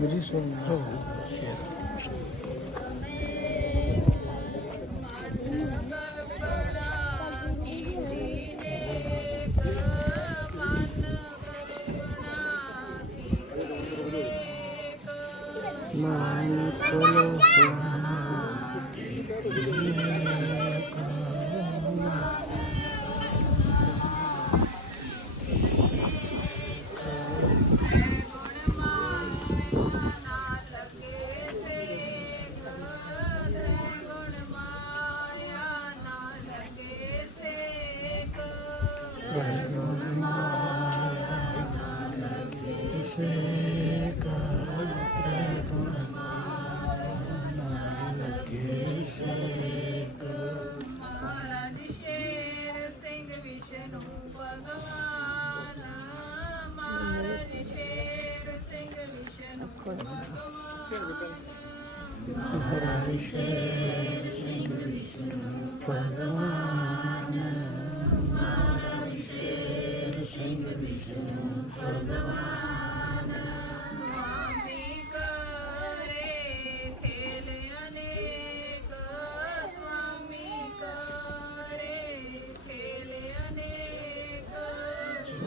Рішення.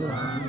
one.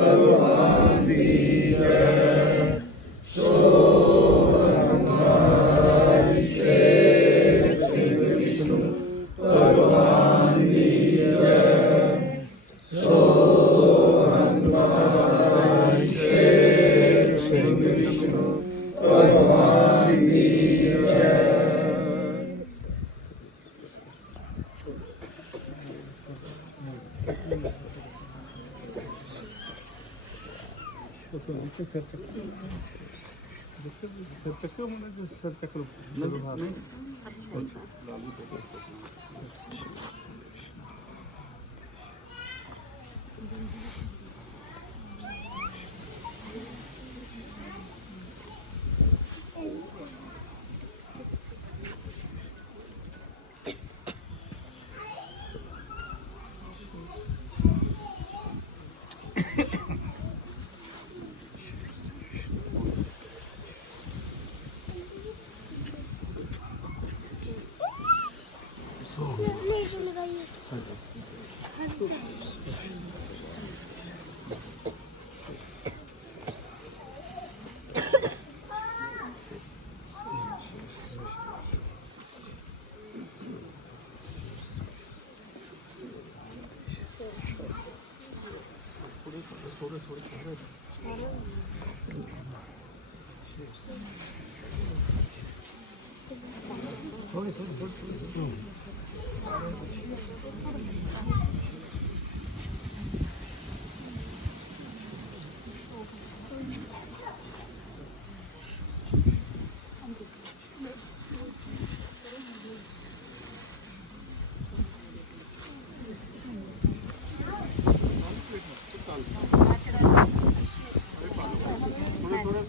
भगवान् Сертаклюк.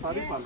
Por el palo.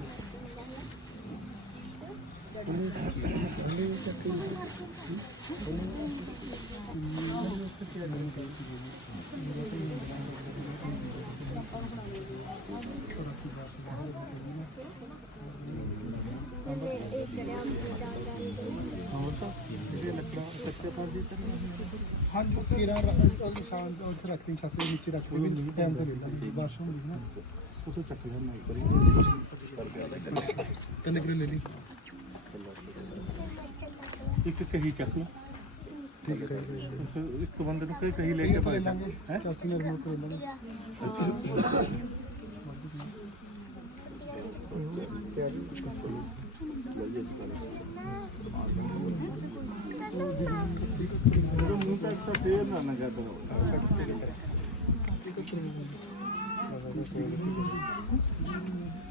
ਹਾਂਜੀ, ਉਹ ਕਿਰਾ ਨਿਸ਼ਾਨ ਉੱਥੇ ਰੱਖ ਲਈ ਛੱਤ ਦੇ ਨੀਚੇ ਰੱਖ ਲਈ ਨਹੀਂ ਟਾਈਮ ਤੇ ਮਿਲਦਾ ਬਾਸ਼ ਹੁੰਦੀ ਨਾ ਉਸੇ ਚੱਕੇ ਦਾ ਮੈਂ ਕਰੀ ਤਿੰਨ ਕਿਲੋ ਲੈ ਲਈ इसको कहीं चख लो ठीक है। तो इसको बंद कहीं कहीं लेके बैठा। है। Thank you.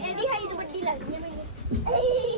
ਇਹਦੀ ਹਾਈਟ ਵੱਡੀ ਲੱਗਦੀ ਹੈ ਮੈਨੂੰ।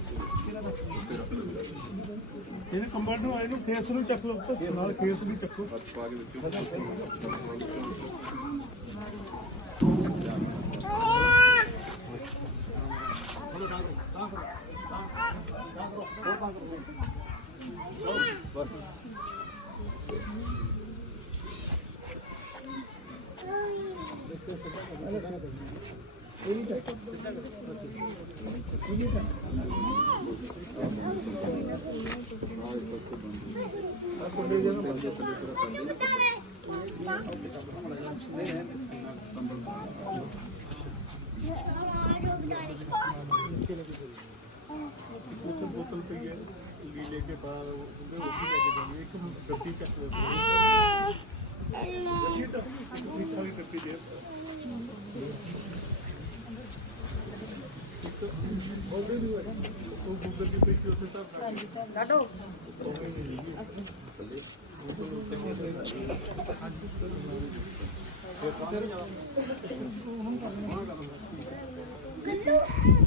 ਅੱਗੇ ਕੰਬਲ ਨੂੰ ਆਏ ਨੂੰ ਫੇਸ ਨੂੰ ਚੱਕ ਲਓ ਨਾਲ ਕੇਸ ਵੀ ਚੱਕੋ। ਬੋਤਲ ਪਈ ਹੈ ਲੀ ਲੈ ਕੇ ਬਾਹਰ ਉਹਦੇ ਉੱਥੇ ਲੈ ਕੇ ਜਾਣੀ ਇੱਕ ਗੱਡੀ ਚੱਕ ਲਓ ਗੱਡੀ ਤਾਂ ਇੱਕ ਵਾਲੀ ਗੱਡੀ ਦੇ ਉਹ ਗੂਗਲ ਦੀ ਪੇਜ ਉੱਤੇ ਤਾਂ ਕੱਢੋ ਗੱਲੂ।